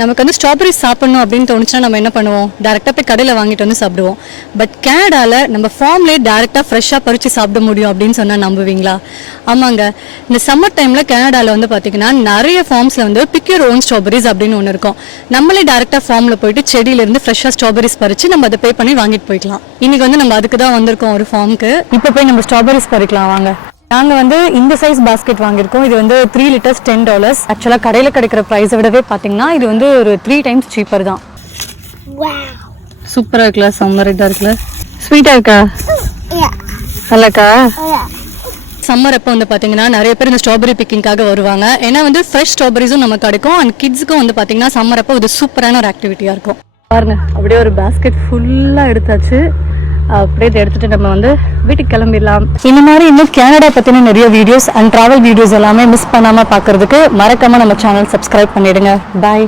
நமக்கு வந்து ஸ்ட்ராபெரிஸ் சாப்பிடணும் அப்படின்னு தோணுச்சுன்னா நம்ம என்ன பண்ணுவோம், டேரெக்டாக போய் கடையில் வாங்கிட்டு வந்து சாப்பிடுவோம். பட் கனடாவில் நம்ம ஃபார்ம்லேயே டேரெக்டாக ஃப்ரெஷ்ஷாக பறித்து சாப்பிட முடியும் அப்படின்னு சொன்னால் நம்புவீங்களா? ஆமாங்க, இந்த சம்மர் டைமில் கனடாவில் வந்து பார்த்தீங்கன்னா நிறைய ஃபார்ம்ஸில் வந்து பிக் யுவர் ஓன் ஸ்ட்ராபெரிஸ் அப்படின்னு ஒன்று இருக்கும். நம்மளே டேரெக்டாக ஃபார்மில் போயிட்டு செடியிலேருந்து ஃப்ரெஷ்ஷாக ஸ்ட்ராபெரிஸ் பறித்து நம்ம அதை பே பண்ணி வாங்கிட்டு போய்க்கலாம். இன்றைக்கி வந்து நம்ம அதுக்கு தான் வந்திருக்கோம் ஒரு ஃபார்முக்கு. இப்போ போய் நம்ம ஸ்ட்ராபெரிஸ் பறிக்கலாம் வாங்க. நாங்கள் வந்து இந்த சைஸ் பாஸ்கெட் வாங்கியிருக்கோம். இது வந்து 3 liters $10. ஆக்சுவலாக கடையில் கிடைக்கிற ப்ரைஸை விடவே பார்த்தீங்கன்னா இது வந்து ஒரு 3 times சீப்பர் தான். சூப்பராக இருக்குல்ல, சம்மர் இதாக இருக்குல்ல, ஸ்வீட்டாக இருக்கா, நல்லாக்கா. சம்மர் அப்போ வந்து பார்த்தீங்கன்னா நிறைய பேர் இந்த ஸ்ட்ராபெரி பிக்கிங்காக வருவாங்க. ஏன்னா வந்து ஃப்ரெஷ் ஸ்ட்ராபெரிஸும் நமக்கு கிடைக்கும். அண்ட் கிட்ஸுக்கும் வந்து பார்த்தீங்கன்னா சம்மர் அப்போ இது சூப்பரான ஒரு ஆக்டிவிட்டியாக இருக்கும். பாருங்க, அப்படியே ஒரு பாஸ்கெட் ஃபுல்லாக எடுத்தாச்சு. அப்படியே எடுத்துட்டு நம்ம வந்து வீட்டுக்கு கிளம்பிடலாம். இந்த மாதிரி இன்னும் கனடா பற்றின நிறைய வீடியோஸ் அண்ட் ட்ராவல் வீடியோஸ் எல்லாமே மிஸ் பண்ணாமல் பார்க்கறதுக்கு மறக்காமல் நம்ம சேனல் சப்ஸ்கிரைப் பண்ணிடுங்க. பாய்.